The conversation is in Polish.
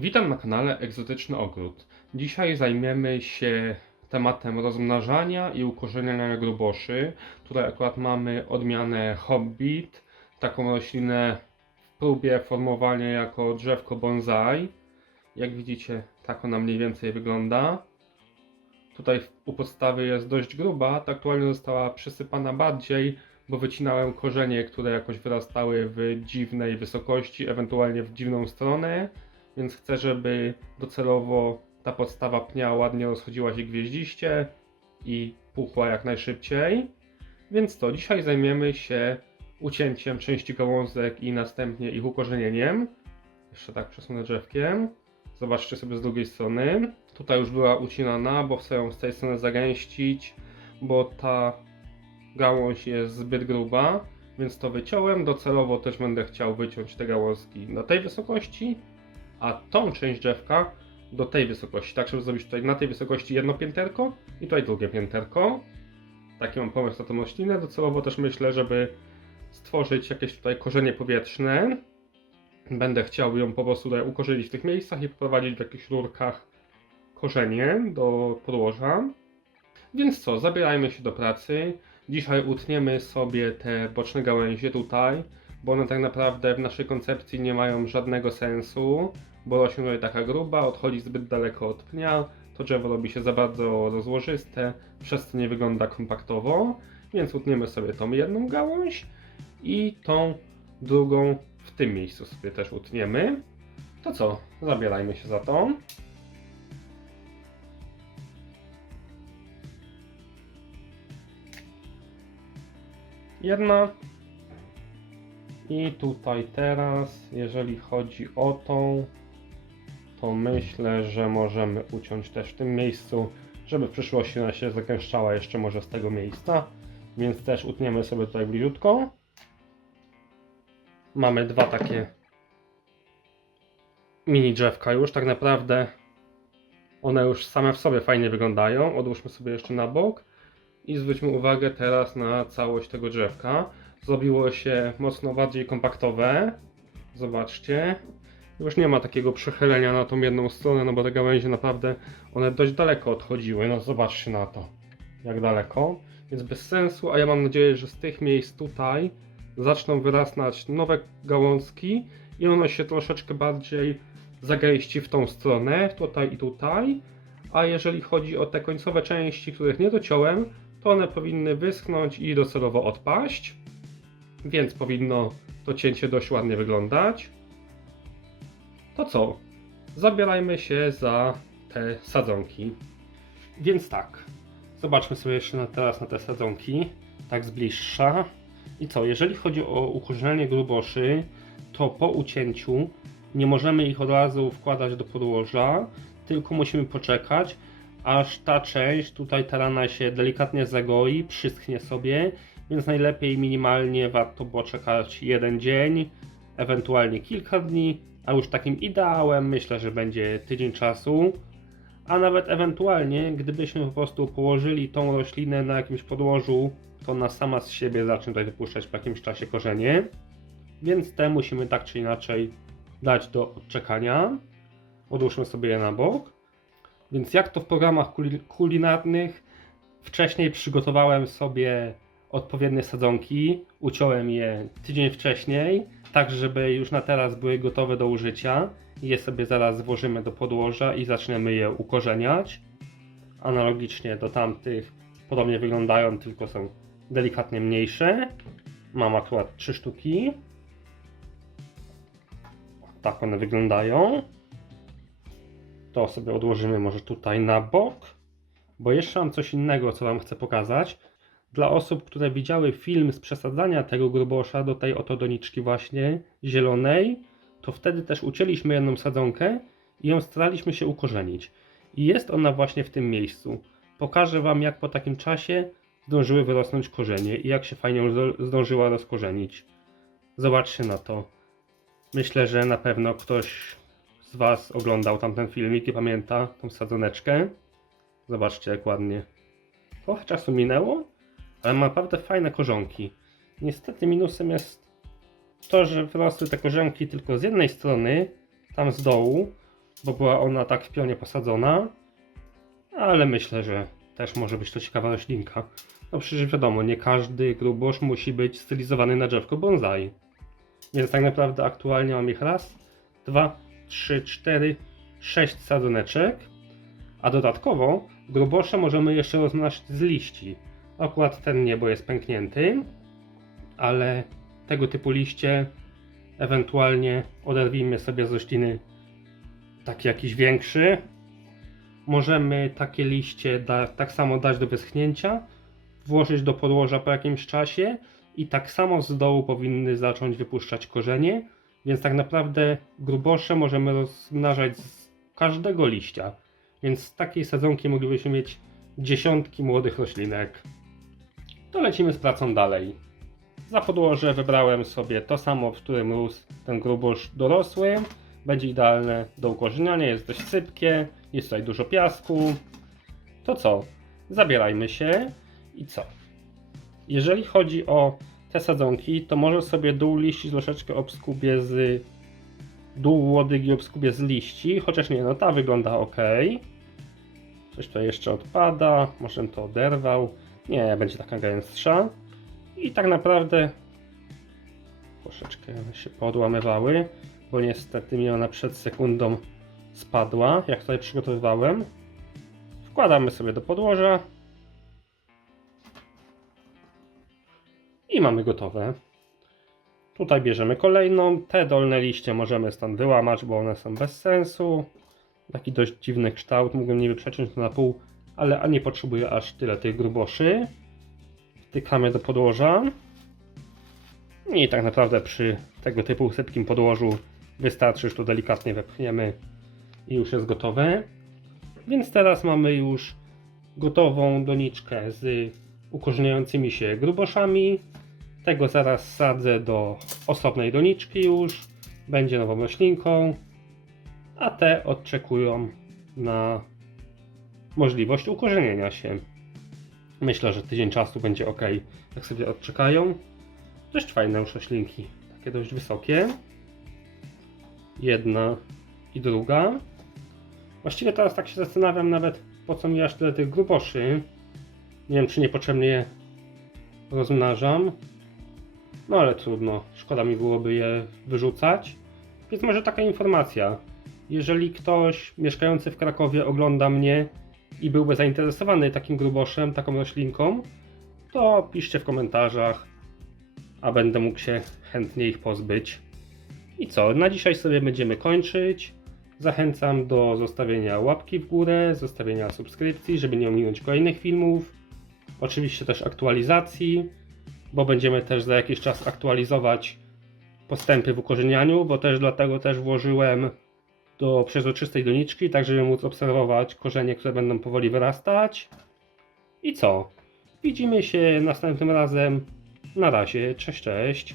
Witam na kanale Egzotyczny Ogród. Dzisiaj zajmiemy się tematem rozmnażania i ukorzeniania gruboszy. Tutaj akurat mamy odmianę Hobbit, taką roślinę w próbie formowania jako drzewko bonsai. Jak widzicie, tak ona mniej więcej wygląda. Tutaj u podstawy jest dość gruba, ta aktualnie została przysypana bardziej, bo wycinałem korzenie, które jakoś wyrastały w dziwnej wysokości, ewentualnie w dziwną stronę więc chcę, żeby docelowo ta podstawa pnia ładnie rozchodziła się gwieździście i puchła jak najszybciej. Więc to, dzisiaj zajmiemy się ucięciem części gałązek i następnie ich ukorzenieniem. Jeszcze tak przesunę drzewkiem. Zobaczcie sobie z drugiej strony. Tutaj już była ucinana, bo chcę ją z tej strony zagęścić, bo ta gałąź jest zbyt gruba, więc to wyciąłem. Docelowo też będę chciał wyciąć te gałązki na tej wysokości, a tą część drzewka do tej wysokości, tak żeby zrobić tutaj na tej wysokości jedno pięterko i tutaj drugie pięterko. Taki mam pomysł na tą roślinę. Docelowo też myślę, żeby stworzyć jakieś tutaj korzenie powietrzne. Będę chciał ją po prostu tutaj ukorzenić w tych miejscach i poprowadzić w jakichś rurkach korzenie do podłoża. Więc co, zabierajmy się do pracy. Dzisiaj utniemy sobie te boczne gałęzie tutaj, bo one tak naprawdę w naszej koncepcji nie mają żadnego sensu, bo tutaj taka gruba, odchodzi zbyt daleko od pnia, to drzewo robi się za bardzo rozłożyste, przez nie wygląda kompaktowo, więc utniemy sobie tą jedną gałąź i tą drugą w tym miejscu sobie też utniemy. To co, zabierajmy się za to. Jedna i tutaj teraz, jeżeli chodzi o tą, to myślę, że możemy uciąć też w tym miejscu, żeby w przyszłości ona się zagęszczała jeszcze może z tego miejsca. Więc też utniemy sobie tutaj bliziutko. Mamy dwa takie mini drzewka już, tak naprawdę one już same w sobie fajnie wyglądają. Odłóżmy sobie jeszcze na bok i zwróćmy uwagę teraz na całość tego drzewka zrobiło się mocno bardziej kompaktowe. Zobaczcie. Już nie ma takiego przechylenia na tą jedną stronę, no bo te gałęzie naprawdę one dość daleko odchodziły. No zobaczcie na to, jak daleko. Więc bez sensu, a ja mam nadzieję, że z tych miejsc tutaj zaczną wyrastać nowe gałązki i ono się troszeczkę bardziej zagęści w tą stronę, tutaj i tutaj. A jeżeli chodzi o te końcowe części, których nie dociąłem, to one powinny wyschnąć i docelowo odpaść więc powinno to cięcie dość ładnie wyglądać. To co? Zabierajmy się za te sadzonki. Więc tak, zobaczmy sobie jeszcze na, teraz na te sadzonki, tak z bliższa. I co, jeżeli chodzi o ukorzenianie gruboszy, to po ucięciu nie możemy ich od razu wkładać do podłoża, tylko musimy poczekać, aż ta część, tutaj ta rana się delikatnie zagoi, przyschnie sobie więc najlepiej minimalnie warto było czekać jeden dzień, ewentualnie kilka dni, a już takim ideałem myślę, że będzie tydzień czasu. A nawet ewentualnie, gdybyśmy po prostu położyli tą roślinę na jakimś podłożu, to ona sama z siebie zacznie tutaj wypuszczać po jakimś czasie korzenie. Więc te musimy tak czy inaczej dać do odczekania. Odłóżmy sobie je na bok. Więc jak to w programach kuli- kulinarnych, wcześniej przygotowałem sobie odpowiednie sadzonki, uciąłem je tydzień wcześniej, tak żeby już na teraz były gotowe do użycia. Je sobie zaraz włożymy do podłoża i zaczniemy je ukorzeniać. Analogicznie do tamtych podobnie wyglądają, tylko są delikatnie mniejsze. Mam akurat trzy sztuki. Tak one wyglądają. To sobie odłożymy może tutaj na bok. Bo jeszcze mam coś innego, co Wam chcę pokazać. Dla osób, które widziały film z przesadzania tego grubosza do tej oto doniczki właśnie zielonej, to wtedy też ucięliśmy jedną sadzonkę i ją staraliśmy się ukorzenić. I jest ona właśnie w tym miejscu. Pokażę Wam, jak po takim czasie zdążyły wyrosnąć korzenie i jak się fajnie zdążyła rozkorzenić. Zobaczcie na to. Myślę, że na pewno ktoś z Was oglądał tamten filmik i pamięta tą sadzoneczkę. Zobaczcie, jak ładnie. Trochę czasu minęło, ale ma naprawdę fajne korzonki. Niestety minusem jest to, że wyrosły te korzonki tylko z jednej strony, tam z dołu, bo była ona tak w pionie posadzona, ale myślę, że też może być to ciekawa roślinka. No przecież wiadomo, nie każdy grubosz musi być stylizowany na drzewko bonsai. Więc tak naprawdę aktualnie mam ich raz, dwa, trzy, cztery, sześć sadzoneczek, a dodatkowo grubosze możemy jeszcze rozmnażyć z liści. Akurat ten nie, bo jest pęknięty, ale tego typu liście ewentualnie oderwijmy sobie z rośliny taki jakiś większy. Możemy takie liście da, tak samo dać do wyschnięcia, włożyć do podłoża po jakimś czasie i tak samo z dołu powinny zacząć wypuszczać korzenie, więc tak naprawdę grubosze możemy rozmnażać z każdego liścia. Więc z takiej sadzonki moglibyśmy mieć dziesiątki młodych roślinek. To lecimy z pracą dalej. Za podłoże wybrałem sobie to samo, w którym rósł ten grubosz dorosły. Będzie idealne do ukorzeniania, jest dość sypkie, jest tutaj dużo piasku. To co? Zabierajmy się i co? Jeżeli chodzi o te sadzonki, to może sobie dół liści troszeczkę obskubię z dół łodygi obskubię z liści, chociaż nie, no ta wygląda ok. Coś tutaj jeszcze odpada, może to oderwał. Nie, będzie taka gęstsza. I tak naprawdę troszeczkę się podłamywały, bo niestety mi ona przed sekundą spadła, jak tutaj przygotowywałem. Wkładamy sobie do podłoża. I mamy gotowe. Tutaj bierzemy kolejną. Te dolne liście możemy stąd wyłamać, bo one są bez sensu. Taki dość dziwny kształt. Mógłbym niby przeciąć to na pół, ale a nie potrzebuję aż tyle tych gruboszy. Wtykamy do podłoża. I tak naprawdę przy tego typu sypkim podłożu wystarczy, że to delikatnie wepchniemy i już jest gotowe. Więc teraz mamy już gotową doniczkę z ukorzeniającymi się gruboszami. Tego zaraz sadzę do osobnej doniczki już. Będzie nową roślinką. A te odczekują na możliwość ukorzenienia się. Myślę, że tydzień czasu będzie ok, jak sobie odczekają. Dość fajne już roślinki, takie dość wysokie. Jedna i druga. Właściwie teraz tak się zastanawiam nawet, po co mi aż tyle tych gruboszy. Nie wiem, czy niepotrzebnie je rozmnażam. No ale trudno, szkoda mi byłoby je wyrzucać. Więc może taka informacja. Jeżeli ktoś mieszkający w Krakowie ogląda mnie i byłby zainteresowany takim gruboszem, taką roślinką, to piszcie w komentarzach, a będę mógł się chętnie ich pozbyć. I co, na dzisiaj sobie będziemy kończyć. Zachęcam do zostawienia łapki w górę, zostawienia subskrypcji, żeby nie ominąć kolejnych filmów. Oczywiście też aktualizacji, bo będziemy też za jakiś czas aktualizować postępy w ukorzenianiu, bo też dlatego też włożyłem do przezroczystej doniczki, tak żeby móc obserwować korzenie, które będą powoli wyrastać. I co? Widzimy się następnym razem. Na razie, cześć, cześć.